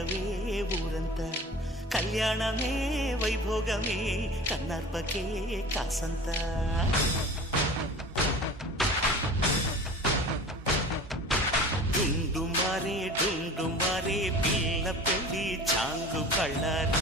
పండగవే ఊరంతా కళ్యాణమే వైభోగమే కన్నార్పకే కాసంత డుండు మారే పిల్ల పెళ్ళి చాంగు కళ్ళారి